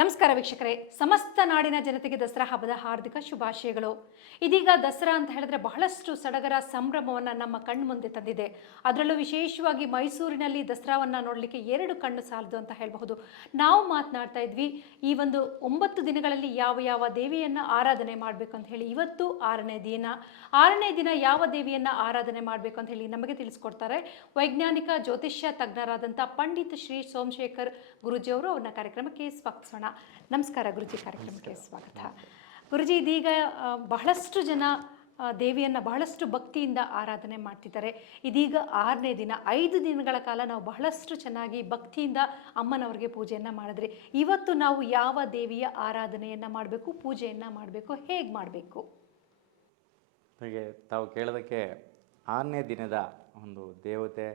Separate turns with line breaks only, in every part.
ನಮಸ್ಕಾರ ವೀಕ್ಷಕರೇ. ಸಮಸ್ತ ನಾಡಿನ ಜನತೆಗೆ ದಸರಾ ಹಬ್ಬದ ಹಾರ್ದಿಕ ಶುಭಾಶಯಗಳು. ಇದೀಗ ದಸರಾ ಅಂತ ಹೇಳಿದ್ರೆ ಬಹಳಷ್ಟು ಸಡಗರ ಸಂಭ್ರಮವನ್ನು ನಮ್ಮ ಕಣ್ಣು ಮುಂದೆ ತಂದಿದೆ. ಅದರಲ್ಲೂ ವಿಶೇಷವಾಗಿ ಮೈಸೂರಿನಲ್ಲಿ ದಸರಾವನ್ನು ನೋಡಲಿಕ್ಕೆ ಎರಡು ಕಣ್ಣು ಸಾಲದು ಅಂತ ಹೇಳಬಹುದು. ನಾವು ಮಾತನಾಡ್ತಾ ಇದ್ವಿ. ಈ ಒಂದು ಒಂಬತ್ತು ದಿನಗಳಲ್ಲಿ ಯಾವ ಯಾವ ದೇವಿಯನ್ನು ಆರಾಧನೆ ಮಾಡಬೇಕು ಅಂತ ಹೇಳಿ ಇವತ್ತು ಆರನೇ ದಿನ. ಆರನೇ ದಿನ ಯಾವ ದೇವಿಯನ್ನು ಆರಾಧನೆ ಮಾಡಬೇಕು ಅಂತ ಹೇಳಿ ನಮಗೆ ತಿಳಿಸ್ಕೊಡ್ತಾರೆ. ವೈಜ್ಞಾನಿಕ ಜ್ಯೋತಿಷ್ಯ ತಜ್ಞರಾದಂಥ ಪಂಡಿತ್ ಶ್ರೀ ಸೋಮಶೇಖರ್ ಗುರುಜಿಯವರು ಅವ್ರನ್ನ ಕಾರ್ಯಕ್ರಮಕ್ಕೆ ಸ್ವಾಗತಿಸೋಣ. ನಮಸ್ಕಾರ ಗುರುಜಿ ಕಾರ್ಯಕ್ರಮಕ್ಕೆ ಸ್ವಾಗತ. ಗುರುಜಿ ಇದೀಗ ಬಹಳಷ್ಟು ಜನ ದೇವಿಯನ್ನು ಬಹಳಷ್ಟು ಭಕ್ತಿಯಿಂದ ಆರಾಧನೆ ಮಾಡ್ತಿದ್ದಾರೆ. ಇದೀಗ ಆರನೇ ದಿನ ಐದು ದಿನಗಳ ಕಾಲ ನಾವು ಬಹಳಷ್ಟು ಚೆನ್ನಾಗಿ ಭಕ್ತಿಯಿಂದ ಅಮ್ಮನವ್ರಿಗೆ ಪೂಜೆಯನ್ನು ಮಾಡಿದ್ರಿ. ಇವತ್ತು ನಾವು ಯಾವ ದೇವಿಯ ಆರಾಧನೆಯನ್ನು ಮಾಡಬೇಕು ಪೂಜೆಯನ್ನು ಮಾಡಬೇಕು ಹೇಗೆ ಮಾಡಬೇಕು?
ನನಗೆ ತಾವು ಕೇಳೋದಕ್ಕೆ ಆರನೇ ದಿನದ ಒಂದು ದೇವತೆ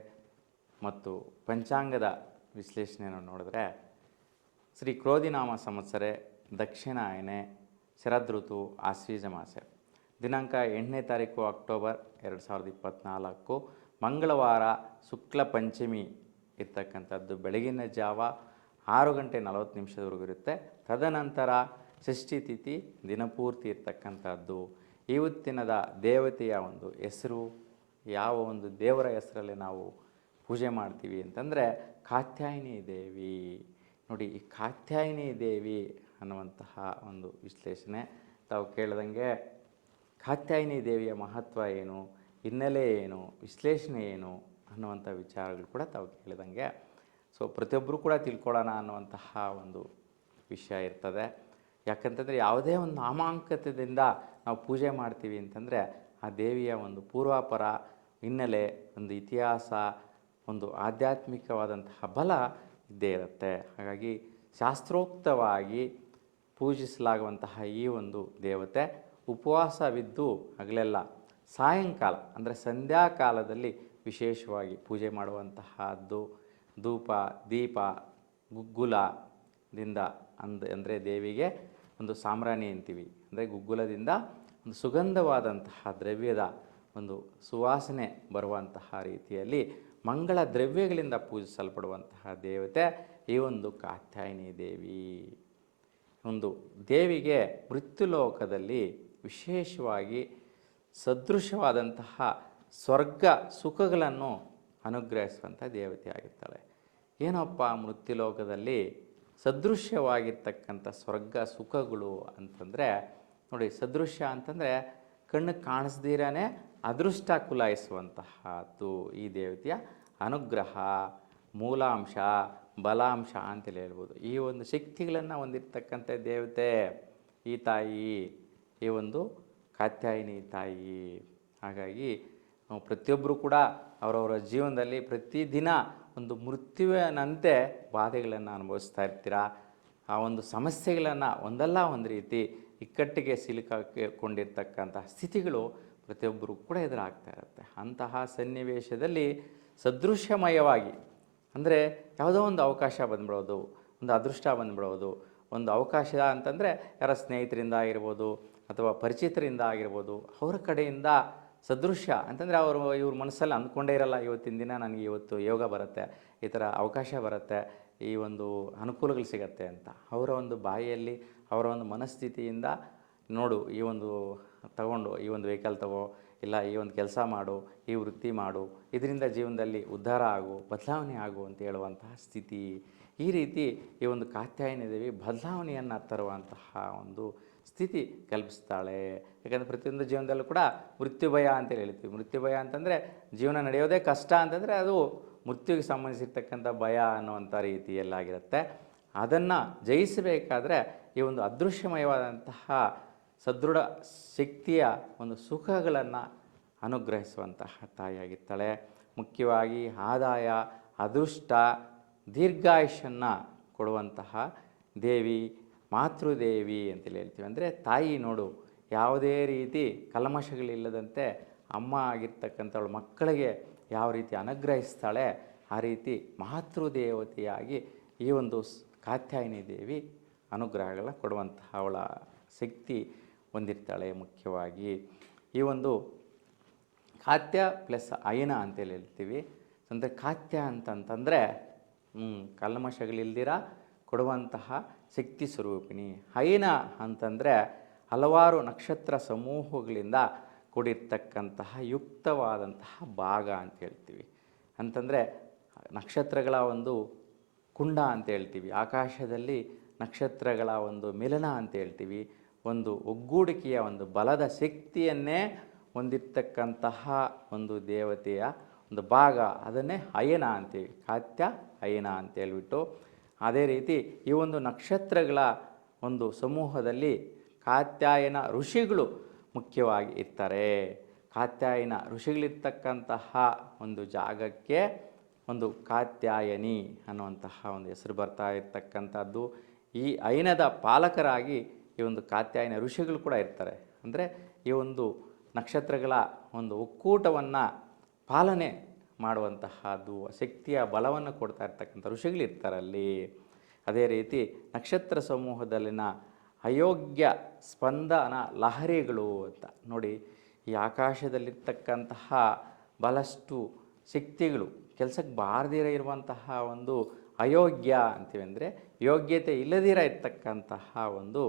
ಮತ್ತು ಪಂಚಾಂಗದ ವಿಶ್ಲೇಷಣೆಯನ್ನು ನೋಡಿದ್ರೆ ಶ್ರೀ ಕ್ರೋಧಿನಾಮ ಸಂವತ್ಸರೆ, ದಕ್ಷಿಣಾಯನೆ ಶರದೃತು ಆಶ್ವೀಜ ಮಾಸೆ ದಿನಾಂಕ ಎಂಟನೇ ತಾರೀಕು ಅಕ್ಟೋಬರ್ ಎರಡು ಸಾವಿರದ ಇಪ್ಪತ್ತ್ನಾಲ್ಕು ಮಂಗಳವಾರ ಶುಕ್ಲ ಪಂಚಮಿ ಇರ್ತಕ್ಕಂಥದ್ದು. ಬೆಳಗಿನ ಜಾವ ಆರು ಗಂಟೆ ನಲವತ್ತು ನಿಮಿಷದವರೆಗೂ ಇರುತ್ತೆ. ತದನಂತರ ಷಷ್ಠಿ ತಿಥಿ ದಿನಪೂರ್ತಿ ಇರ್ತಕ್ಕಂಥದ್ದು. ಇವತ್ತಿನದ ದೇವತೆಯ ಒಂದು ಹೆಸರು, ಯಾವ ಒಂದು ದೇವರ ಹೆಸರಲ್ಲಿ ನಾವು ಪೂಜೆ ಮಾಡ್ತೀವಿ ಅಂತಂದರೆ ಕಾತ್ಯಾಯಿನಿ ದೇವಿ. ನೋಡಿ, ಈ ಕಾತ್ಯಾಯಿನಿ ದೇವಿ ಅನ್ನುವಂತಹ ಒಂದು ವಿಶ್ಲೇಷಣೆ. ತಾವು ಕೇಳಿದಂಗೆ ಕಾತ್ಯಾಯಿನಿ ದೇವಿಯ ಮಹತ್ವ ಏನು, ಹಿನ್ನೆಲೆ ಏನು, ವಿಶ್ಲೇಷಣೆ ಏನು ಅನ್ನುವಂಥ ವಿಚಾರಗಳು ಕೂಡ ತಾವು ಕೇಳಿದಂಗೆ. ಸೊ ಪ್ರತಿಯೊಬ್ಬರು ಕೂಡ ತಿಳ್ಕೊಳ್ಳೋಣ ಅನ್ನುವಂತಹ ಒಂದು ವಿಷಯ ಇರ್ತದೆ. ಯಾಕಂತಂದರೆ ಯಾವುದೇ ಒಂದು ನಾಮಾಂಕತದಿಂದ ನಾವು ಪೂಜೆ ಮಾಡ್ತೀವಿ ಅಂತಂದರೆ ಆ ದೇವಿಯ ಒಂದು ಪೂರ್ವಾಪರ, ಹಿನ್ನೆಲೆ, ಒಂದು ಇತಿಹಾಸ, ಒಂದು ಆಧ್ಯಾತ್ಮಿಕವಾದಂತಹ ಬಲ ಇದ್ದೇ ಇರುತ್ತೆ. ಹಾಗಾಗಿ ಶಾಸ್ತ್ರೋಕ್ತವಾಗಿ ಪೂಜಿಸಲಾಗುವಂತಹ ಈ ಒಂದು ದೇವತೆ ಉಪವಾಸವಿದ್ದು ಹಗಲೆಲ್ಲ ಸಾಯಂಕಾಲ, ಅಂದರೆ ಸಂಧ್ಯಾಕಾಲದಲ್ಲಿ ವಿಶೇಷವಾಗಿ ಪೂಜೆ ಮಾಡುವಂತಹದ್ದು ಧೂಪ, ದೀಪ ಗುಗ್ಗುಲದಿಂದ ಅಂದ, ಅಂದರೆ ದೇವಿಗೆ ಒಂದು ಸಾಮ್ರಾಣಿ ಅಂತೀವಿ. ಅಂದರೆ ಗುಗ್ಗುಲದಿಂದ ಒಂದು ಸುಗಂಧವಾದಂತಹ ದ್ರವ್ಯದ ಒಂದು ಸುವಾಸನೆ ಬರುವಂತಹ ರೀತಿಯಲ್ಲಿ ಮಂಗಳ ದ್ರವ್ಯಗಳಿಂದ ಪೂಜಿಸಲ್ಪಡುವಂತಹ ದೇವತೆ ಈ ಒಂದು ಕಾತ್ಯಾಯಿನಿ ದೇವಿ. ಒಂದು ದೇವಿಗೆ ಮೃತ್ಯುಲೋಕದಲ್ಲಿ ವಿಶೇಷವಾಗಿ ಸದೃಶವಾದಂತಹ ಸ್ವರ್ಗ ಸುಖಗಳನ್ನು ಅನುಗ್ರಹಿಸುವಂಥ ದೇವತೆ ಆಗಿರ್ತಾಳೆ. ಏನಪ್ಪ ಮೃತ್ಯುಲೋಕದಲ್ಲಿ ಸದೃಶ್ಯವಾಗಿರ್ತಕ್ಕಂಥ ಸ್ವರ್ಗ ಸುಖಗಳು ಅಂತಂದರೆ ನೋಡಿ ಸದೃಶ್ಯ ಅಂತಂದರೆ ಕಣ್ಣು ಕಾಣಿಸ್ದಿರೇ ಅದೃಷ್ಟ ಕುಲಾಯಿಸುವಂತಹದ್ದು ಈ ದೇವತೆಯ ಅನುಗ್ರಹ, ಮೂಲಾಂಶ, ಬಲಾಂಶ ಅಂತೇಳಿ ಹೇಳ್ಬೋದು. ಈ ಒಂದು ಶಕ್ತಿಗಳನ್ನು ಹೊಂದಿರತಕ್ಕಂಥ ದೇವತೆ, ಈ ತಾಯಿ, ಈ ಒಂದು ಕಾತ್ಯಾಯಿನಿ ತಾಯಿ. ಹಾಗಾಗಿ ಪ್ರತಿಯೊಬ್ಬರು ಕೂಡ ಅವರವರ ಜೀವನದಲ್ಲಿ ಪ್ರತಿದಿನ ಒಂದು ಮೃತ್ಯುವಿನಂತೆ ಬಾಧೆಗಳನ್ನು ಅನುಭವಿಸ್ತಾ ಇರ್ತೀರ? ಆ ಒಂದು ಸಮಸ್ಯೆಗಳನ್ನು ಒಂದಲ್ಲ ಒಂದು ರೀತಿ ಇಕ್ಕಟ್ಟಿಗೆ ಸಿಲುಕಾಕೊಂಡಿರ್ತಕ್ಕಂಥ ಸ್ಥಿತಿಗಳು ಪ್ರತಿಯೊಬ್ಬರು ಕೂಡ ಎದುರಾಗ್ತಾ ಇರುತ್ತೆ. ಅಂತಹ ಸನ್ನಿವೇಶದಲ್ಲಿ ಸದೃಶ್ಯಮಯವಾಗಿ, ಅಂದರೆ ಯಾವುದೋ ಒಂದು ಅವಕಾಶ ಬಂದ್ಬಿಡೋದು, ಒಂದು ಅದೃಷ್ಟ ಬಂದ್ಬಿಡೋದು, ಒಂದು ಅವಕಾಶ ಅಂತಂದರೆ ಯಾರ ಸ್ನೇಹಿತರಿಂದ ಆಗಿರ್ಬೋದು ಅಥವಾ ಪರಿಚಿತರಿಂದ ಆಗಿರ್ಬೋದು, ಅವರ ಕಡೆಯಿಂದ ಸದೃಶ್ಯ ಅಂತಂದರೆ ಅವರು ಇವ್ರ ಮನಸ್ಸಲ್ಲಿ ಅಂದ್ಕೊಂಡೇ ಇರಲ್ಲ, ಇವತ್ತಿನ ದಿನ ನನಗೆ ಇವತ್ತು ಯೋಗ ಬರುತ್ತೆ, ಈ ಥರ ಅವಕಾಶ ಬರುತ್ತೆ, ಈ ಒಂದು ಅನುಕೂಲಗಳು ಸಿಗತ್ತೆ ಅಂತ. ಅವರ ಒಂದು ಬಾಯಿಯಲ್ಲಿ ಅವರ ಒಂದು ಮನಸ್ಥಿತಿಯಿಂದ ನೋಡು, ಈ ಒಂದು ತಗೊಂಡು, ಈ ಒಂದು ವೆಹಿಕಲ್ ತಗೋ, ಇಲ್ಲ ಈ ಒಂದು ಕೆಲಸ ಮಾಡು, ಈ ವೃತ್ತಿ ಮಾಡು, ಇದರಿಂದ ಜೀವನದಲ್ಲಿ ಉದ್ಧಾರ ಆಗು, ಬದಲಾವಣೆ ಆಗು ಅಂತ ಹೇಳುವಂತಹ ಸ್ಥಿತಿ. ಈ ರೀತಿ ಈ ಒಂದು ಕಾತ್ಯಾಯನಿ ದೇವಿ ಬದಲಾವಣೆಯನ್ನು ತರುವಂತಹ ಒಂದು ಸ್ಥಿತಿ ಕಲ್ಪಿಸ್ತಾಳೆ. ಯಾಕಂದರೆ ಪ್ರತಿಯೊಂದು ಜೀವನದಲ್ಲೂ ಕೂಡ ಮೃತ್ಯು ಭಯ ಅಂತೇಳಿ ಹೇಳ್ತೀವಿ. ಮೃತ್ಯು ಭಯ ಅಂತಂದರೆ ಜೀವನ ನಡೆಯೋದೇ ಕಷ್ಟ ಅಂತಂದರೆ ಅದು ಮೃತ್ಯುಗೆ ಸಂಬಂಧಿಸಿರ್ತಕ್ಕಂಥ ಭಯ ಅನ್ನುವಂಥ ರೀತಿಯಲ್ಲಾಗಿರುತ್ತೆ. ಅದನ್ನು ಜಯಿಸಬೇಕಾದ್ರೆ ಈ ಒಂದು ಅದೃಶ್ಯಮಯವಾದಂತಹ ಸದೃಢ ಶಕ್ತಿಯ ಒಂದು ಸುಖಗಳನ್ನು ಅನುಗ್ರಹಿಸುವಂತಹ ತಾಯಿಯಾಗಿರ್ತಾಳೆ. ಮುಖ್ಯವಾಗಿ ಆದಾಯ, ಅದೃಷ್ಟ ದೀರ್ಘಾಯುಷನ್ನು ಕೊಡುವಂತಹ ದೇವಿ, ಮಾತೃದೇವಿ ಅಂತೇಳಿ ಹೇಳ್ತೀವಿ. ಅಂದರೆ ತಾಯಿ ನೋಡು, ಯಾವುದೇ ರೀತಿ ಕಲ್ಮಶಗಳಿಲ್ಲದಂತೆ ಅಮ್ಮ ಆಗಿರ್ತಕ್ಕಂಥವಳು ಮಕ್ಕಳಿಗೆ ಯಾವ ರೀತಿ ಅನುಗ್ರಹಿಸ್ತಾಳೆ, ಆ ರೀತಿ ಮಾತೃದೇವತೆಯಾಗಿ ಈ ಒಂದು ಕಾತ್ಯಾಯಿನಿ ದೇವಿ ಅನುಗ್ರಹಗಳ ಕೊಡುವಂತಹ ಅವಳ ಶಕ್ತಿ ಹೊಂದಿರ್ತಾಳೆ ಮುಖ್ಯವಾಗಿ. ಈ ಒಂದು ಖಾತ್ಯ ಪ್ಲಸ್ ಅಯನ ಅಂತೇಳಿ ಹೇಳ್ತೀವಿ. ಅಂದರೆ ಖಾತ್ಯ ಅಂತಂತಂದರೆ ಕಲ್ಮಶಗಳಿಲ್ದಿರ ಕೊಡುವಂತಹ ಶಕ್ತಿ ಸ್ವರೂಪಿಣಿ. ಹೈನ ಅಂತಂದರೆ ಹಲವಾರು ನಕ್ಷತ್ರ ಸಮೂಹಗಳಿಂದ ಕೂಡಿರ್ತಕ್ಕಂತಹ ಯುಕ್ತವಾದಂತಹ ಭಾಗ ಅಂತ ಹೇಳ್ತೀವಿ. ಅಂತಂದರೆ ನಕ್ಷತ್ರಗಳ ಒಂದು ಕುಂಡ ಅಂತ ಹೇಳ್ತೀವಿ. ಆಕಾಶದಲ್ಲಿ ನಕ್ಷತ್ರಗಳ ಒಂದು ಮಿಲನ ಅಂತ ಹೇಳ್ತೀವಿ. ಒಂದು ಒಗ್ಗೂಡಿಕೆಯ ಒಂದು ಬಲದ ಶಕ್ತಿಯನ್ನೇ ಹೊಂದಿರ್ತಕ್ಕಂತಹ ಒಂದು ದೇವತೆಯ ಒಂದು ಭಾಗ. ಅದನ್ನೇ ಅಯನ ಅಂತೀವಿ ಕಾತ್ಯ ಅಯನ ಅಂತ ಹೇಳಿಬಿಟ್ಟು ಅದೇ ರೀತಿ ಈ ಒಂದು ನಕ್ಷತ್ರಗಳ ಒಂದು ಸಮೂಹದಲ್ಲಿ ಕಾತ್ಯಾಯನ ಋಷಿಗಳು ಮುಖ್ಯವಾಗಿ ಇರ್ತಾರೆ. ಕಾತ್ಯಾಯನ ಋಷಿಗಳಿರ್ತಕ್ಕಂತಹ ಒಂದು ಜಾಗಕ್ಕೆ ಒಂದು ಕಾತ್ಯಾಯನಿ ಅನ್ನುವಂತಹ ಒಂದು ಹೆಸರು ಬರ್ತಾ ಇರ್ತಕ್ಕಂಥದ್ದು. ಈ ಅಯನದ ಪಾಲಕರಾಗಿ ಈ ಒಂದು ಕಾತ್ಯಾಯನ ಋಷಿಗಳು ಕೂಡ ಇರ್ತಾರೆ. ಅಂದರೆ ಈ ಒಂದು ನಕ್ಷತ್ರಗಳ ಒಂದು ಒಕ್ಕೂಟವನ್ನು ಪಾಲನೆ ಮಾಡುವಂತಹದ್ದು, ಶಕ್ತಿಯ ಬಲವನ್ನು ಕೊಡ್ತಾ ಇರ್ತಕ್ಕಂಥ ಋಷಿಗಳು ಇರ್ತಾರೆ ಅಲ್ಲಿ. ಅದೇ ರೀತಿ ನಕ್ಷತ್ರ ಸಮೂಹದಲ್ಲಿನ ಅಯೋಗ್ಯ ಸ್ಪಂದನ ಲಹರಿಗಳು ಅಂತ ನೋಡಿ, ಈ ಆಕಾಶದಲ್ಲಿರ್ತಕ್ಕಂತಹ ಬಹಳಷ್ಟು ಶಕ್ತಿಗಳು, ಕೆಲಸಕ್ಕೆ ಬಾರದಿರ ಇರುವಂತಹ ಒಂದು ಅಯೋಗ್ಯ ಅಂತೀವಿ ಅಂದರೆ ಯೋಗ್ಯತೆ ಇಲ್ಲದಿರ ಇರ್ತಕ್ಕಂತಹ ಒಂದು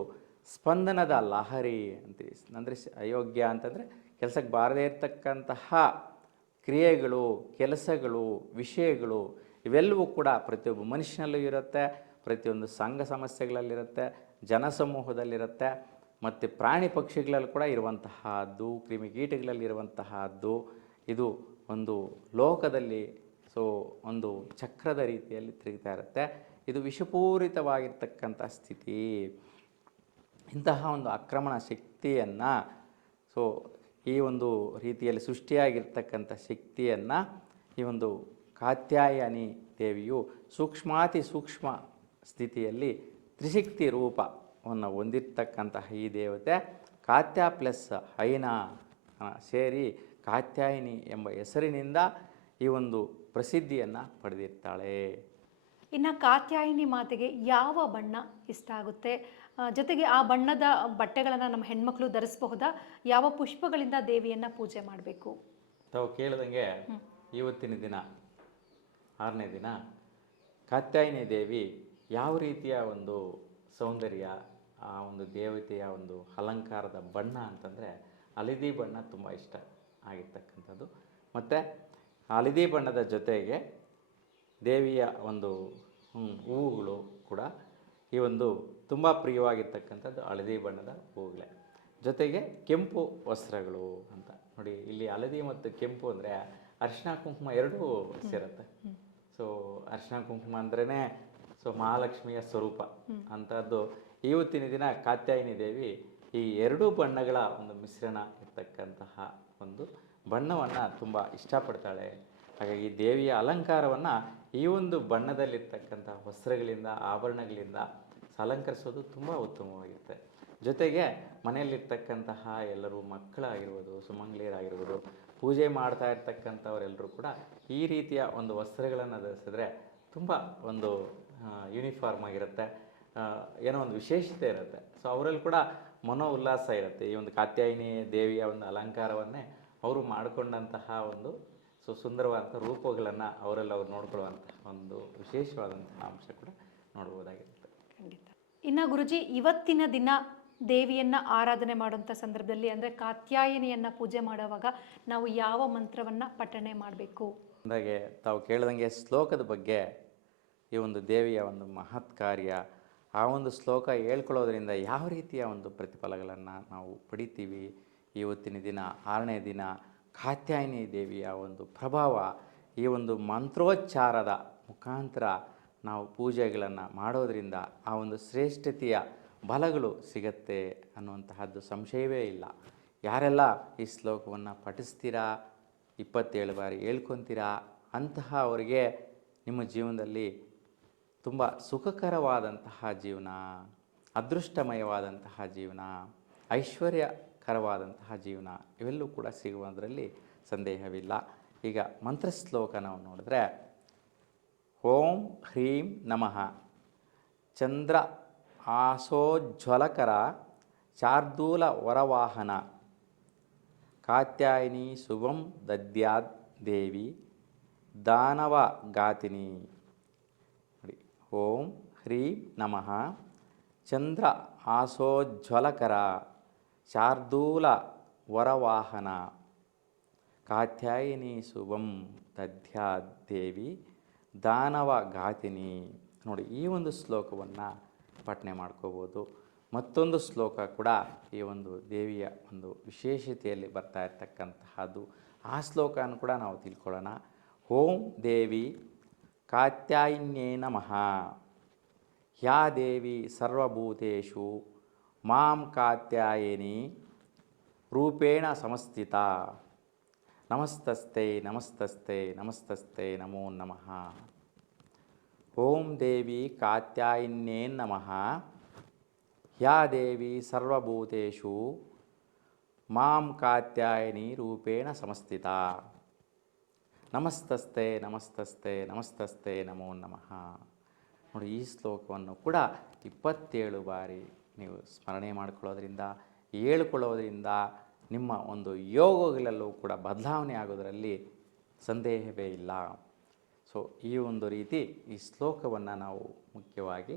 ಸ್ಪಂದನದ ಲಹರಿ ಅಂತೀವಿ. ಅಂದರೆ ಅಯೋಗ್ಯ ಅಂತಂದರೆ ಕೆಲಸಕ್ಕೆ ಬಾರದೇ ಇರತಕ್ಕಂತಹ ಕ್ರಿಯೆಗಳು, ಕೆಲಸಗಳು, ವಿಷಯಗಳು ಇವೆಲ್ಲವೂ ಕೂಡ ಪ್ರತಿಯೊಬ್ಬ ಮನುಷ್ಯನಲ್ಲೂ ಇರುತ್ತೆ, ಪ್ರತಿಯೊಂದು ಸಂಘ ಸಮಸ್ಯೆಗಳಲ್ಲಿರುತ್ತೆ, ಜನಸಮೂಹದಲ್ಲಿರುತ್ತೆ, ಮತ್ತು ಪ್ರಾಣಿ ಪಕ್ಷಿಗಳಲ್ಲಿ ಕೂಡ ಇರುವಂತಹದ್ದು ಕ್ರಿಮಿಕೀಟಗಳಲ್ಲಿ ಇರುವಂತಹದ್ದು ಇದು ಒಂದು ಲೋಕದಲ್ಲಿ, ಸೊ, ಒಂದು ಚಕ್ರದ ರೀತಿಯಲ್ಲಿ ತಿರುಗ್ತಾ ಇರುತ್ತೆ. ಇದು ವಿಷಪೂರಿತವಾಗಿರ್ತಕ್ಕಂಥ ಸ್ಥಿತಿ. ಇಂತಹ ಒಂದು ಆಕ್ರಮಣ ಶಕ್ತಿಯನ್ನು ಸೊ ಈ ಒಂದು ರೀತಿಯಲ್ಲಿ ಸೃಷ್ಟಿಯಾಗಿರ್ತಕ್ಕಂಥ ಶಕ್ತಿಯನ್ನು, ಈ ಒಂದು ಕಾತ್ಯಾಯನಿ ದೇವಿಯು ಸೂಕ್ಷ್ಮಾತಿ ಸೂಕ್ಷ್ಮ ಸ್ಥಿತಿಯಲ್ಲಿ ತ್ರಿಶಕ್ತಿ ರೂಪವನ್ನು ಹೊಂದಿರ್ತಕ್ಕಂತಹ ಈ ದೇವತೆ ಕಾತ್ಯ ಪ್ಲಸ್ ಐನ ಸೇರಿ ಕಾತ್ಯಾಯಿನಿ ಎಂಬ ಹೆಸರಿನಿಂದ ಈ ಒಂದು ಪ್ರಸಿದ್ಧಿಯನ್ನು ಪಡೆದಿರ್ತಾಳೆ.
ಇನ್ನು ಕಾತ್ಯಾಯಿನಿ ಮಾತೆಗೆ ಯಾವ ಬಣ್ಣ ಇಷ್ಟ ಆಗುತ್ತೆ? ಜೊತೆಗೆ ಆ ಬಣ್ಣದ ಬಟ್ಟೆಗಳನ್ನು ನಮ್ಮ ಹೆಣ್ಮಕ್ಳು ಧರಿಸಬಹುದಾ? ಯಾವ ಪುಷ್ಪಗಳಿಂದ ದೇವಿಯನ್ನು ಪೂಜೆ ಮಾಡಬೇಕು?
ತಾವು ಕೇಳಿದಂಗೆ ಇವತ್ತಿನ ದಿನ ಆರನೇ ದಿನ ಕಾತ್ಯಾಯಿನಿ ದೇವಿ ಯಾವ ರೀತಿಯ ಒಂದು ಸೌಂದರ್ಯ ಆ ಒಂದು ದೇವತೆಯ ಒಂದು ಅಲಂಕಾರದ ಬಣ್ಣ ಅಂತಂದರೆ ಹಳದಿ ಬಣ್ಣ ತುಂಬ ಇಷ್ಟ ಆಗಿರ್ತಕ್ಕಂಥದ್ದು. ಮತ್ತು ಹಳದಿ ಬಣ್ಣದ ಜೊತೆಗೆ ದೇವಿಯ ಒಂದು ಹೂವುಗಳು ಕೂಡ ಈ ಒಂದು ತುಂಬ ಪ್ರಿಯವಾಗಿರ್ತಕ್ಕಂಥದ್ದು ಹಳದಿ ಬಣ್ಣದ ಹೂಗಳೇ ಜೊತೆಗೆ ಕೆಂಪು ವಸ್ತ್ರಗಳು ಅಂತ. ನೋಡಿ, ಇಲ್ಲಿ ಹಳದಿ ಮತ್ತು ಕೆಂಪು ಅಂದರೆ ಅರ್ಶಿನ ಕುಂಕುಮ ಎರಡೂ ಸೇರುತ್ತೆ. ಸೊ ಅರ್ಶಿನ ಕುಂಕುಮ ಅಂದ್ರೇ ಸೊ ಮಹಾಲಕ್ಷ್ಮಿಯ ಸ್ವರೂಪ ಅಂಥದ್ದು ಇವತ್ತಿನ ದಿನ ಕಾತ್ಯಾಯಿನಿ ದೇವಿ ಈ ಎರಡೂ ಬಣ್ಣಗಳ ಒಂದು ಮಿಶ್ರಣ ಇರ್ತಕ್ಕಂತಹ ಒಂದು ಬಣ್ಣವನ್ನು ತುಂಬ ಇಷ್ಟಪಡ್ತಾಳೆ. ಹಾಗಾಗಿ ದೇವಿಯ ಅಲಂಕಾರವನ್ನು ಈ ಒಂದು ಬಣ್ಣದಲ್ಲಿರ್ತಕ್ಕಂಥ ವಸ್ತ್ರಗಳಿಂದ, ಆಭರಣಗಳಿಂದ ಅಲಂಕರಿಸೋದು ತುಂಬ ಉತ್ತಮವಾಗಿರುತ್ತೆ. ಜೊತೆಗೆ ಮನೆಯಲ್ಲಿರ್ತಕ್ಕಂತಹ ಎಲ್ಲರೂ ಮಕ್ಕಳಾಗಿರ್ಬೋದು, ಸುಮಂಗ್ಲಿಯರಾಗಿರ್ಬೋದು, ಪೂಜೆ ಮಾಡ್ತಾ ಇರ್ತಕ್ಕಂಥವರೆಲ್ಲರೂ ಕೂಡ ಈ ರೀತಿಯ ಒಂದು ವಸ್ತ್ರಗಳನ್ನು ಧರಿಸಿದ್ರೆ ತುಂಬ ಒಂದು ಯೂನಿಫಾರ್ಮ್ ಆಗಿರುತ್ತೆ. ಏನೋ ಒಂದು ವಿಶೇಷತೆ ಇರುತ್ತೆ. ಸೊ ಅವರಲ್ಲಿ ಕೂಡ ಮನೋ ಉಲ್ಲಾಸ ಇರುತ್ತೆ. ಈ ಒಂದು ಕಾತ್ಯಾಯಿನಿ ದೇವಿಯ ಒಂದು ಅಲಂಕಾರವನ್ನೇ ಅವರು ಮಾಡಿಕೊಂಡಂತಹ ಒಂದು ಸೊ ಸುಂದರವಾದಂಥ ರೂಪಗಳನ್ನು ಅವರಲ್ಲಿ ಅವ್ರು ನೋಡ್ಕೊಳ್ಳುವಂತಹ ಒಂದು ವಿಶೇಷವಾದಂತಹ ಅಂಶ ಕೂಡ
ಖಂಡಿತ ಇನ್ನು ಗುರುಜಿ ಇವತ್ತಿನ ದಿನ ದೇವಿಯನ್ನು ಆರಾಧನೆ ಮಾಡುವಂಥ ಸಂದರ್ಭದಲ್ಲಿ ಅಂದರೆ ಕಾತ್ಯಾಯನಿಯನ್ನು ಪೂಜೆ ಮಾಡುವಾಗ ನಾವು ಯಾವ ಮಂತ್ರವನ್ನು ಪಠಣೆ ಮಾಡಬೇಕು?
ಅಂದಾಗೆ ತಾವು ಕೇಳಿದಂಗೆ ಶ್ಲೋಕದ ಬಗ್ಗೆ ಈ ಒಂದು ದೇವಿಯ ಒಂದು ಮಹತ್ ಕಾರ್ಯ, ಆ ಒಂದು ಶ್ಲೋಕ ಹೇಳ್ಕೊಳ್ಳೋದ್ರಿಂದ ಯಾವ ರೀತಿಯ ಒಂದು ಪ್ರತಿಫಲಗಳನ್ನು ನಾವು ಪಡಿತೀವಿ? ಇವತ್ತಿನ ದಿನ, ಆರನೇ ದಿನ, ಕಾತ್ಯಾಯಿನಿ ದೇವಿಯ ಒಂದು ಪ್ರಭಾವ, ಈ ಒಂದು ಮಂತ್ರೋಚ್ಚಾರದ ಮುಖಾಂತರ ನಾವು ಪೂಜೆಗಳನ್ನು ಮಾಡೋದರಿಂದ ಆ ಒಂದು ಶ್ರೇಷ್ಠತೆಯ ಬಲಗಳು ಸಿಗತ್ತೆ ಅನ್ನುವಂತಹದ್ದು ಸಂಶಯವೇ ಇಲ್ಲ. ಯಾರೆಲ್ಲ ಈ ಶ್ಲೋಕವನ್ನು ಪಠಿಸ್ತೀರಾ, ಇಪ್ಪತ್ತೇಳು ಬಾರಿ ಹೇಳ್ಕೊತೀರಾ, ಅಂತಹ ಅವರಿಗೆ ನಿಮ್ಮ ಜೀವನದಲ್ಲಿ ತುಂಬ ಸುಖಕರವಾದಂತಹ ಜೀವನ, ಅದೃಷ್ಟಮಯವಾದಂತಹ ಜೀವನ, ಐಶ್ವರ್ಯಕರವಾದಂತಹ ಜೀವನ ಇವೆಲ್ಲೂ ಕೂಡ ಸಿಗುವುದರಲ್ಲಿ ಸಂದೇಹವಿಲ್ಲ. ಈಗ ಮಂತ್ರ ಶ್ಲೋಕ ನಾವು ನೋಡಿದ್ರೆ ಓಂ ಹ್ರೀಂ ನಮಃ ಚಂದ್ರ ಆಸೋಜ್ವಲಕರ ಶಾರ್ದೂಲ ವರವಾಹನ ಕಾತ್ಯಾಯಿನಿ ಶುಭಂ ದದ್ಯಾದ್ ದೇವಿ ದಾನವ ಗಾತಿನಿ ನೋಡಿ ಓಂ ಹ್ರೀಂ ನಮಃ ಚಂದ್ರ ಆಸೋಜ್ವಲಕರ ಶಾರ್ದೂಲ ವರವಾಹನ ಕಾತ್ಯಾಯಿನಿ ಶುಭಂ ದದ್ಯಾ ದೇವಿ ದಾನವ ಘಾತಿನಿ. ನೋಡಿ, ಈ ಒಂದು ಶ್ಲೋಕವನ್ನು ಪಠನೆ ಮಾಡ್ಕೋಬೋದು. ಮತ್ತೊಂದು ಶ್ಲೋಕ ಕೂಡ ಈ ಒಂದು ದೇವಿಯ ಒಂದು ವಿಶೇಷತೆಯಲ್ಲಿ ಬರ್ತಾ ಇರ್ತಕ್ಕಂತಹದ್ದು. ಆ ಶ್ಲೋಕನ ಕೂಡ ನಾವು ತಿಳ್ಕೊಳ್ಳೋಣ. ಓಂ ದೇವಿ ಕಾತ್ಯಾಯಿನ್ಯೇ ನಮಃ. ಯಾ ದೇವಿ ಸರ್ವಭೂತೇಶು ಮಾಂ ಕಾತ್ಯಾಯಿನಿ ರೂಪೇಣ ಸಮಸ್ಥಿತ. ನಮಸ್ತಸ್ತೆ ನಮಸ್ತಸ್ತೆ ನಮಸ್ತಸ್ತೆ, ನಮೋ ನಮಃ. ಓಂ ದೇವಿ ಕಾತ್ಯಾಯಿನ್ಯೇ ನಮಃ. ಯಾ ದೇವಿ ಸರ್ವಭೂತೇಷು ಮಾಂ ಕಾತ್ಯಾಯಿನಿ ರೂಪೇಣ ಸಮಸ್ಥಿತ. ನಮಸ್ತಸ್ತೆ ನಮಸ್ತಸ್ತೆ ನಮಸ್ತಸ್ತೆ, ನಮೋ ನಮಃ. ನೋಡಿ, ಈ ಶ್ಲೋಕವನ್ನು ಕೂಡ ಇಪ್ಪತ್ತೇಳು ಬಾರಿ ನೀವು ಸ್ಮರಣೆ ಮಾಡಿಕೊಳ್ಳೋದ್ರಿಂದ, ಹೇಳ್ಕೊಳ್ಳೋದ್ರಿಂದ ನಿಮ್ಮ ಒಂದು ಯೋಗಗಳಲ್ಲೂ ಕೂಡ ಬದಲಾವಣೆ ಆಗೋದರಲ್ಲಿ ಸಂದೇಹವೇ ಇಲ್ಲ. ಸೊ ಈ ಒಂದು ರೀತಿ ಈ ಶ್ಲೋಕವನ್ನು ನಾವು ಮುಖ್ಯವಾಗಿ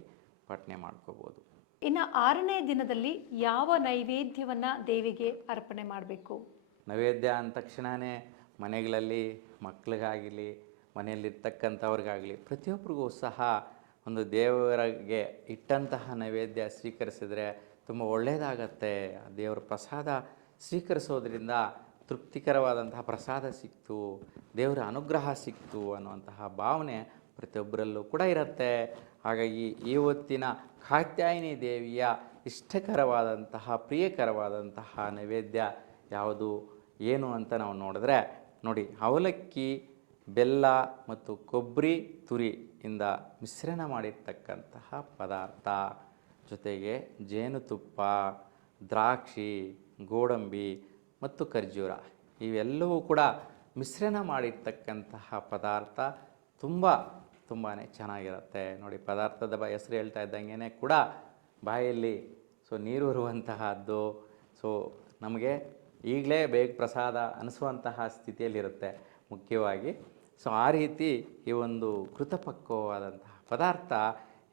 ಪಠನೆ ಮಾಡ್ಕೋಬೋದು.
ಇನ್ನು ಆರನೇ ದಿನದಲ್ಲಿ ಯಾವ ನೈವೇದ್ಯವನ್ನು ದೇವಿಗೆ ಅರ್ಪಣೆ ಮಾಡಬೇಕು?
ನೈವೇದ್ಯ ಅಂದ ತಕ್ಷಣವೇ ಮನೆಗಳಲ್ಲಿ ಮಕ್ಕಳಿಗಾಗಲಿ ಮನೆಯಲ್ಲಿರ್ತಕ್ಕಂಥವ್ರಿಗಾಗಲಿ ಪ್ರತಿಯೊಬ್ಬರಿಗೂ ಸಹ ಒಂದು ದೇವರಿಗೆ ಇಟ್ಟಂತಹ ನೈವೇದ್ಯ ಸ್ವೀಕರಿಸಿದರೆ ತುಂಬ ಒಳ್ಳೆಯದಾಗತ್ತೆ ದೇವರ ಪ್ರಸಾದ ಸ್ವೀಕರಿಸೋದ್ರಿಂದ ತೃಪ್ತಿಕರವಾದಂತಹ ಪ್ರಸಾದ ಸಿಕ್ತು, ದೇವರ ಅನುಗ್ರಹ ಸಿಕ್ತು ಅನ್ನುವಂತಹ ಭಾವನೆ ಪ್ರತಿಯೊಬ್ಬರಲ್ಲೂ ಕೂಡ ಇರುತ್ತೆ. ಹಾಗಾಗಿ ಇವತ್ತಿನ ಕಾತ್ಯಾಯಿನಿ ದೇವಿಯ ಇಷ್ಟಕರವಾದಂತಹ, ಪ್ರಿಯಕರವಾದಂತಹ ನೈವೇದ್ಯ ಯಾವುದು, ಏನು ಅಂತ ನಾವು ನೋಡಿದ್ರೆ, ನೋಡಿ ಅವಲಕ್ಕಿ, ಬೆಲ್ಲ ಮತ್ತು ಕೊಬ್ಬರಿ ತುರಿಯಿಂದ ಮಿಶ್ರಣ ಮಾಡಿರ್ತಕ್ಕಂತಹ ಪದಾರ್ಥ. ಜೊತೆಗೆ ಜೇನುತುಪ್ಪ, ದ್ರಾಕ್ಷಿ ಗೋಡಂಬಿ ಮತ್ತು ಖರ್ಜೂರ. ಇವೆಲ್ಲವೂ ಕೂಡ ಮಿಶ್ರಣ ಮಾಡಿರ್ತಕ್ಕಂತಹ ಪದಾರ್ಥ ತುಂಬ ತುಂಬಾ ಚೆನ್ನಾಗಿರುತ್ತೆ. ನೋಡಿ, ಪದಾರ್ಥದ ಬ, ಹೆಸರು ಹೇಳ್ತಾ ಇದ್ದಂಗೆ ಕೂಡ ಬಾಯಲ್ಲಿ ಸೊ, ನೀರು ಇರುವಂತಹದ್ದು ಸೊ, ನಮಗೆ ಈಗಲೇ ಬೇಗ ಪ್ರಸಾದ ಅನಿಸುವಂತಹ ಸ್ಥಿತಿಯಲ್ಲಿರುತ್ತೆ ಮುಖ್ಯವಾಗಿ. ಸೊ, ಆ ರೀತಿ ಈ ಒಂದು ಕೃತಪಕ್ವವಾದಂತಹ ಪದಾರ್ಥ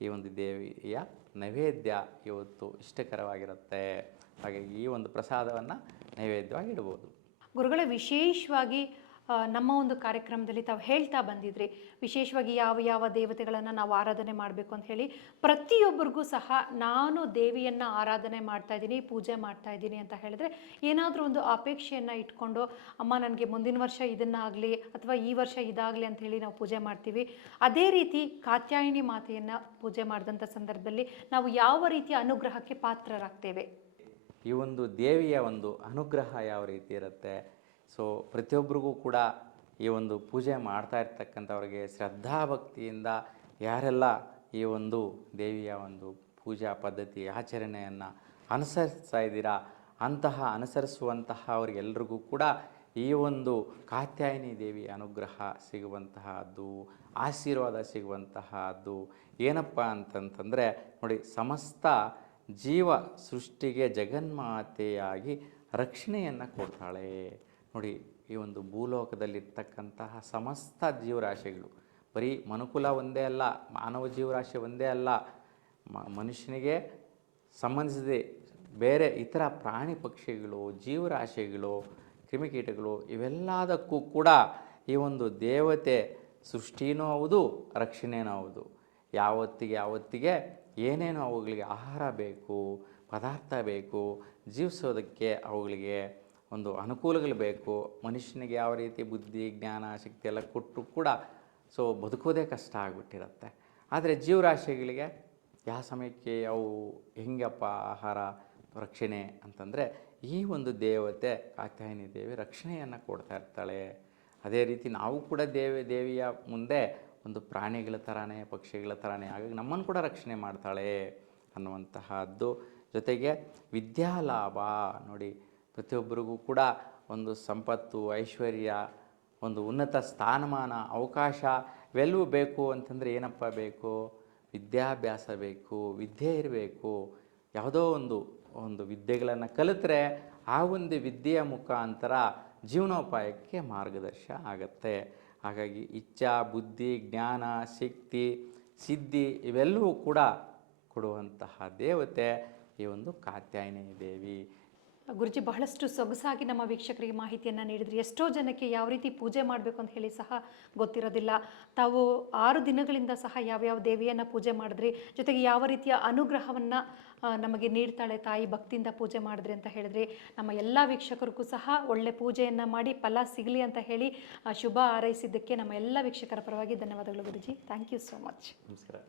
ಈ ಒಂದು ದೇವಿಯ ನೈವೇದ್ಯ ಇವತ್ತು ಇಷ್ಟಕರವಾಗಿರುತ್ತೆ. ಹಾಗಾಗಿ ಈ ಒಂದು ಪ್ರಸಾದವನ್ನು ನೈವೇದ್ಯವಾಗಿ ಇಡಬಹುದು.
ಗುರುಗಳ, ವಿಶೇಷವಾಗಿ ನಮ್ಮ ಒಂದು ಕಾರ್ಯಕ್ರಮದಲ್ಲಿ ತಾವು ಹೇಳ್ತಾ ಬಂದಿದ್ರಿ, ವಿಶೇಷವಾಗಿ ಯಾವ ಯಾವ ದೇವತೆಗಳನ್ನು ನಾವು ಆರಾಧನೆ ಮಾಡಬೇಕು ಅಂತ ಹೇಳಿ, ಪ್ರತಿಯೊಬ್ಬರಿಗೂ ಸಹ ನಾನು ದೇವಿಯನ್ನು ಆರಾಧನೆ ಮಾಡ್ತಾ ಇದ್ದೀನಿ, ಪೂಜೆ ಮಾಡ್ತಾ ಇದ್ದೀನಿ ಅಂತ ಹೇಳಿದ್ರೆ, ಏನಾದರೂ ಒಂದು ಅಪೇಕ್ಷೆಯನ್ನು ಇಟ್ಕೊಂಡು, ಅಮ್ಮ ನನಗೆ ಮುಂದಿನ ವರ್ಷ ಇದನ್ನಾಗಲಿ ಅಥವಾ ಈ ವರ್ಷ ಇದಾಗಲಿ ಅಂತ ಹೇಳಿ ನಾವು ಪೂಜೆ ಮಾಡ್ತೀವಿ. ಅದೇ ರೀತಿ ಕಾತ್ಯಾಯಿನಿ ಮಾತೆಯನ್ನು ಪೂಜೆ ಮಾಡಿದಂಥ ಸಂದರ್ಭದಲ್ಲಿ ನಾವು ಯಾವ ರೀತಿಯ ಅನುಗ್ರಹಕ್ಕೆ ಪಾತ್ರರಾಗ್ತೇವೆ?
ಈ ಒಂದು ದೇವಿಯ ಒಂದು ಅನುಗ್ರಹ ಯಾವ ರೀತಿ ಇರುತ್ತೆ? ಸೊ ಪ್ರತಿಯೊಬ್ಬರಿಗೂ ಕೂಡ ಈ ಒಂದು ಪೂಜೆ ಮಾಡ್ತಾ ಇರ್ತಕ್ಕಂಥವ್ರಿಗೆ ಶ್ರದ್ಧಾಭಕ್ತಿಯಿಂದ ಯಾರೆಲ್ಲ ಈ ಒಂದು ದೇವಿಯ ಒಂದು ಪೂಜಾ ಪದ್ಧತಿ, ಆಚರಣೆಯನ್ನು ಅನುಸರಿಸ್ತಾ ಇದ್ದೀರಾ? ಅಂತಹ ಅನುಸರಿಸುವಂತಹ ಅವರಿಗೆಲ್ರಿಗೂ ಕೂಡ ಈ ಒಂದು ಕಾತ್ಯಾಯಿನಿ ದೇವಿ ಅನುಗ್ರಹ ಸಿಗುವಂತಹದ್ದು, ಆಶೀರ್ವಾದ ಸಿಗುವಂತಹದ್ದು. ಏನಪ್ಪ ಅಂತಂತಂದರೆ, ನೋಡಿ, ಸಮಸ್ತ ಜೀವ ಸೃಷ್ಟಿಗೆ ಜಗನ್ಮಾತೆಯಾಗಿ ರಕ್ಷಣೆಯನ್ನು ಕೊಡ್ತಾಳೆ. ನೋಡಿ, ಈ ಒಂದು ಭೂಲೋಕದಲ್ಲಿರ್ತಕ್ಕಂತಹ ಸಮಸ್ತ ಜೀವರಾಶಿಗಳು, ಬರೀ ಮನುಕುಲ ಒಂದೇ ಅಲ್ಲ, ಮಾನವ ಜೀವರಾಶಿ ಒಂದೇ ಅಲ್ಲ ಮನುಷ್ಯನಿಗೆ ಸಂಬಂಧಿಸಿದೆ ಬೇರೆ ಇತರ ಪ್ರಾಣಿ ಪಕ್ಷಿಗಳು, ಜೀವರಾಶಿಗಳು, ಕ್ರಿಮಿಕೀಟಗಳು, ಇವೆಲ್ಲದಕ್ಕೂ ಕೂಡ ಈ ಒಂದು ದೇವತೆ ಸೃಷ್ಟಿನೂ ಹೌದು, ರಕ್ಷಣೆನೂ ಹೌದು. ಯಾವತ್ತಿಗೆ ಯಾವತ್ತಿಗೆ ಏನೇನು ಅವುಗಳಿಗೆ ಆಹಾರ ಬೇಕು, ಪದಾರ್ಥ ಬೇಕು, ಜೀವಿಸೋದಕ್ಕೆ ಅವುಗಳಿಗೆ ಒಂದು ಅನುಕೂಲಗಳು ಬೇಕು. ಮನುಷ್ಯನಿಗೆ ಯಾವ ರೀತಿ ಬುದ್ಧಿ, ಜ್ಞಾನ, ಶಕ್ತಿ ಎಲ್ಲ ಕೊಟ್ಟು ಕೂಡ ಸೊ ಬದುಕೋದೇ ಕಷ್ಟ ಆಗಿಬಿಟ್ಟಿರುತ್ತೆ. ಆದರೆ ಜೀವರಾಶಿಗಳಿಗೆ ಯಾವ ಸಮಯಕ್ಕೆ, ಅವು ಹೆಂಗಪ್ಪ ಆಹಾರ ರಕ್ಷಣೆ ಅಂತಂದರೆ ಈ ಒಂದು ದೇವತೆ ಕಾತ್ಯಾಯಿನಿ ದೇವಿ ರಕ್ಷಣೆಯನ್ನು ಕೊಡ್ತಾ ಇರ್ತಾಳೆ. ಅದೇ ರೀತಿ ನಾವು ಕೂಡ ದೇವಿ, ದೇವಿಯ ಮುಂದೆ ಒಂದು ಪ್ರಾಣಿಗಳ ಥರನೇ ಪಕ್ಷಿಗಳ ಥರನೇ ಹಾಗಾಗಿ ನಮ್ಮನ್ನು ಕೂಡ ರಕ್ಷಣೆ ಮಾಡ್ತಾಳೆ ಅನ್ನುವಂತಹದ್ದು. ಜೊತೆಗೆ ವಿದ್ಯಾಲಾಭ ನೋಡಿ, ಪ್ರತಿಯೊಬ್ಬರಿಗೂ ಕೂಡ ಒಂದು ಸಂಪತ್ತು, ಐಶ್ವರ್ಯ, ಒಂದು ಉನ್ನತ ಸ್ಥಾನಮಾನ, ಅವಕಾಶ, ಇವೆಲ್ಲವೂ ಬೇಕು ಅಂತಂದರೆ ಏನಪ್ಪ ಬೇಕು? ವಿದ್ಯಾಭ್ಯಾಸ ಬೇಕು, ವಿದ್ಯೆ ಇರಬೇಕು. ಯಾವುದೋ ಒಂದು ಒಂದು ವಿದ್ಯೆಗಳನ್ನು ಕಲಿತರೆ ಆ ಒಂದು ವಿದ್ಯೆಯ ಮುಖಾಂತರ ಜೀವನೋಪಾಯಕ್ಕೆ ಮಾರ್ಗದರ್ಶ ಆಗತ್ತೆ. ಹಾಗಾಗಿ ಇಚ್ಛಾ ಬುದ್ಧಿ ಜ್ಞಾನ ಶಕ್ತಿ ಸಿದ್ಧಿ ಇವೆಲ್ಲವೂ ಕೂಡ ಕೊಡುವಂತಹ ದೇವತೆ ಈ ಒಂದು ಕಾತ್ಯಾಯಿನಿ ದೇವಿ.
ಗುರುಜಿ, ಬಹಳಷ್ಟು ಸೊಗಸಾಗಿ ನಮ್ಮ ವೀಕ್ಷಕರಿಗೆ ಮಾಹಿತಿಯನ್ನು ನೀಡಿದ್ರಿ. ಎಷ್ಟೋ ಜನಕ್ಕೆ ಯಾವ ರೀತಿ ಪೂಜೆ ಮಾಡಬೇಕು ಅಂತ ಹೇಳಿ ಸಹ ಗೊತ್ತಿರೋದಿಲ್ಲ. ತಾವು ಆರು ದಿನಗಳಿಂದ ಸಹ ಯಾವ್ಯಾವ ದೇವಿಯನ್ನು ಪೂಜೆ ಮಾಡಿದ್ರಿ, ಜೊತೆಗೆ ಯಾವ ರೀತಿಯ ಅನುಗ್ರಹವನ್ನು ನಮಗೆ ನೀಡ್ತಾಳೆ ತಾಯಿ ಭಕ್ತಿಯಿಂದ ಪೂಜೆ ಮಾಡಿದ್ರಿ ಅಂತ ಹೇಳಿದ್ರಿ. ನಮ್ಮ ಎಲ್ಲ ವೀಕ್ಷಕರಿಗೂ ಸಹ ಒಳ್ಳೆ ಪೂಜೆಯನ್ನು ಮಾಡಿ ಫಲ ಸಿಗಲಿ ಅಂತ ಹೇಳಿ ಶುಭ ಹಾರೈಸಿದ್ದಕ್ಕೆ ನಮ್ಮ ಎಲ್ಲ ವೀಕ್ಷಕರ ಪರವಾಗಿ ಧನ್ಯವಾದಗಳು Guruji. Thank you so much
ನಮಸ್ಕಾರ.